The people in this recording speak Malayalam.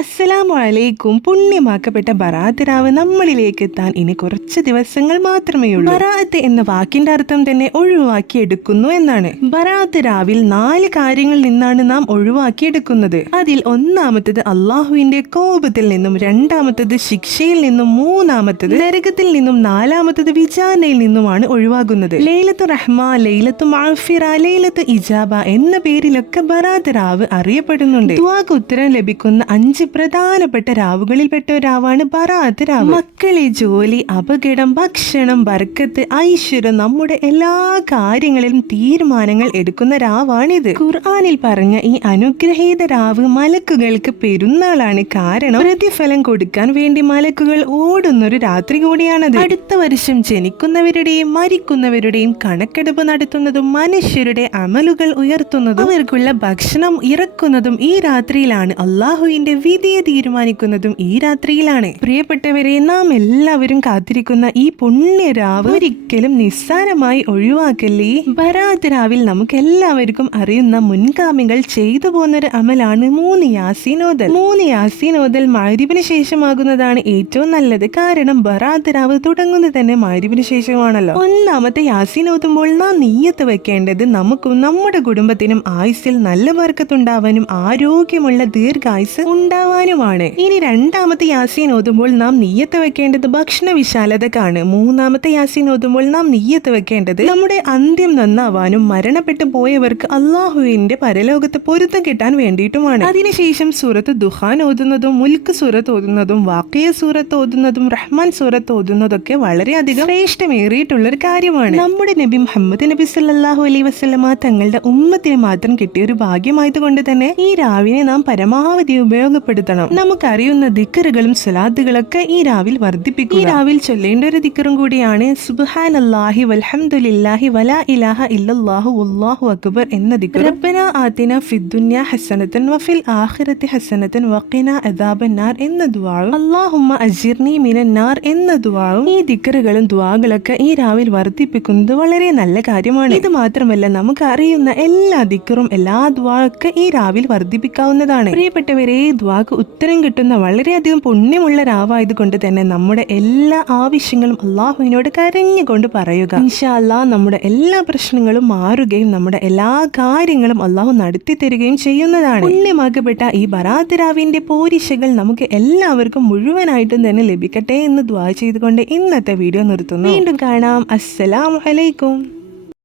അസ്സലാമു അലൈക്കും. പുണ്യമാക്കപ്പെട്ട ബറാഅത്ത് രാവ് നമ്മളിലേക്ക് എത്താൻ ഇനി കുറച്ച് ദിവസങ്ങൾ മാത്രമേ ഉള്ളൂ. ബറാഅത്ത് എന്ന വാക്കിന്റെ അർത്ഥം തന്നെ ഒഴിവാക്കിയെടുക്കുന്നു എന്നാണ്. ബറാഅത്ത് രാവിൽ 4 കാര്യങ്ങളിൽ നിന്നാണ് നാം ഒഴിവാക്കിയെടുക്കുന്നത്. അതിൽ ഒന്നാമത്തത് അള്ളാഹുവിന്റെ കോപത്തിൽ നിന്നും, രണ്ടാമത്തത് ശിക്ഷയിൽ നിന്നും, മൂന്നാമത്തത് നരകത്തിൽ നിന്നും, നാലാമത്തത് വിചാരണയിൽ നിന്നുമാണ് ഒഴിവാകുന്നത്. ലൈലത്തു റഹ്മ, ലൈലത്തു മഅ്ഫിറ, ലൈലത്തു ഇജാബ എന്ന പേരിലൊക്കെ ബറാഅത്ത് രാവ് അറിയപ്പെടുന്നുണ്ട്. ദുആക്ക് ഉത്തരം ലഭിക്കുന്ന 5 പ്രധാനപ്പെട്ട രാവുകളിൽപ്പെട്ട രാവാണ് ബറാഅത്ത് രാവ്. മക്കളെ, ജോലി, അപകടം, ഭക്ഷണം, ബർക്കത്ത്, ഐശ്വര്യം, നമ്മുടെ എല്ലാ കാര്യങ്ങളിലും തീരുമാനങ്ങൾ എടുക്കുന്ന രാവാണിത്. ഖുർആനിൽ പറഞ്ഞ ഈ അനുഗ്രഹീത രാവ് മലക്കുകൾക്ക് പെരുന്നാളാണ്. കാരണം പ്രതിഫലം കൊടുക്കാൻ വേണ്ടി മലക്കുകൾ ഓടുന്നൊരു രാത്രി കൂടിയാണത്. അടുത്ത വർഷം ജനിക്കുന്നവരുടെയും മരിക്കുന്നവരുടെയും കണക്കെടുപ്പ് നടത്തുന്നതും മനുഷ്യരുടെ അമലുകൾ ഉയർത്തുന്നതും അവർക്കുള്ള ഭക്ഷണം ഇറക്കുന്നതും ഈ രാത്രിയിലാണ്. അള്ളാഹുവിന്റെ വിധിയെ തീരുമാനിക്കുന്നതും ഈ രാത്രിയിലാണ്. പ്രിയപ്പെട്ടവരെ, നാം എല്ലാവരും കാത്തിരിക്കുന്ന ഈ പുണ്യരാവ് ഒരിക്കലും നിസ്സാരമായി ഒഴിവാക്കല്ലേ. ബറാഅത്ത് രാവിൽ നമുക്ക് എല്ലാവർക്കും അറിയുന്ന മുൻഗാമികൾ ചെയ്തു പോകുന്നൊരു അമലാണ് 3 യാസീൻ ഓതൽ. 3 യാസീൻ ഓതൽ മഗ്‌രിബിന് ശേഷമാകുന്നതാണ് ഏറ്റവും നല്ലത്. കാരണം ബറാഅത്ത് രാവ് തുടങ്ങുന്നത് തന്നെ മഗ്‌രിബിന് ശേഷമാണല്ലോ. ഒന്നാമത്തെ യാസീൻ ഓതുമ്പോൾ നാം നിയ്യത്ത് വെക്കേണ്ടത് നമുക്കും നമ്മുടെ കുടുംബത്തിനും ആയുസ്സിൽ നല്ല ബർക്കത്തുണ്ടാവാനും ആരോഗ്യമുള്ള ദീർഘായുസ് ഉണ്ടാവാനുമാണ്. ഇനി രണ്ടാമത്തെ യാസീൻ ഓതുമ്പോൾ നാം നിയ്യത്ത് വെക്കേണ്ടത് ഭക്ഷണ വിശാലതക്കാണ്. മൂന്നാമത്തെ യാസീൻ ഓതുമ്പോൾ നാം നിയ്യത്ത് വെക്കേണ്ടത് നമ്മുടെ അന്ത്യം നന്നാവാനും മരണപ്പെട്ടു പോയവർക്ക് അള്ളാഹുവിന്റെ പരലോകത്ത് പൊരുത്തം കിട്ടാൻ വേണ്ടിയിട്ടുമാണ്. അതിനുശേഷം സൂറത്ത് ദുഹാൻ ഓതുന്നതും, മുൽക്ക് സൂറത്ത് ഓതുന്നതും, വാഖിയ സൂറത്ത് ഓതുന്നതും, റഹ്മാൻ സൂറത്ത് ഓതുന്നതൊക്കെ വളരെയധികം ശ്രേഷ്ഠമേറിയിട്ടുള്ള ഒരു കാര്യമാണ്. നമ്മുടെ നബി മുഹമ്മദ് നബി സല്ലല്ലാഹു അലൈഹി വസല്ലമ തങ്ങളുടെ ഉമ്മത്തിന് മാത്രം കിട്ടിയ ഒരു ഭാഗ്യമായതുകൊണ്ട് തന്നെ ഈ രാവിനെ നാം പരമാവധി ഉപയോഗപ്പെടുത്തണം. നമുക്കറിയുന്ന ദിക്റുകളും സ്വലാത്തുകളൊക്കെ ഈ രാവിൽ വർദ്ധിപ്പിക്കുക. ഈ രാവിൽ ചൊല്ലേണ്ട ഒരു ദിക്റും കൂടിയാണ് സുബ്ഹാനല്ലാഹി വൽഹംദുലില്ലാഹി വലാ ഇലാഹ ഇല്ലല്ലാഹു വല്ലാഹു അക്ബർ എന്ന ദിക്ർ. റബ്ബനാ ആതിനാ ഫിദ്ദുനിയ ഹസനതൻ വഫിൽ ആഖിറതി ഹസനതൻ വഖിനാ അദാബന്നാർ എന്ന ദുആവും അല്ലാഹുമ്മ അജിർനി മിനന്നാർ എന്ന ദുആവും ഈ ദിക്റുകളും ദുആകളൊക്കെ ഈ രാവിൽ വർദ്ധിപ്പിക്കുന്നത് വളരെ നല്ല കാര്യമാണ്. ഇത് മാത്രമല്ല, നമുക്ക് അറിയുന്ന എല്ലാ ദിക്റും എല്ലാ ദുആഒക്കെ ഈ രാവിൽ വർദ്ധിപ്പിക്കാവുന്നതാണ്. പ്രിയപ്പെട്ടവരെ, ദുആക്ക് ഉത്തരം കിട്ടുന്ന വളരെയധികം പുണ്യമുള്ള രാവായതുകൊണ്ട് തന്നെ നമ്മുടെ എല്ലാ ആവശ്യങ്ങളും അള്ളാഹുവിനോട് കരഞ്ഞുകൊണ്ട് പറയുക. ഇൻഷാ അല്ലാഹ് നമ്മുടെ എല്ലാ പ്രശ്നങ്ങളും മാറുകയും നമ്മുടെ എല്ലാ കാര്യങ്ങളും അള്ളാഹു നടത്തി തരികയും ചെയ്യുന്നതാണ്. പുണ്യമാക്കപ്പെട്ട ഈ ബറാഅത്ത് രാവിന്റെ പോരിശകൾ നമുക്ക് എല്ലാവർക്കും മുഴുവനായിട്ടും തന്നെ ലഭിക്കട്ടെ എന്ന് ദുആ ചെയ്തുകൊണ്ട് ഇന്നത്തെ വീഡിയോ നിർത്തുന്നു. വീണ്ടും കാണാം. അസ്സലാമു അലൈക്കും.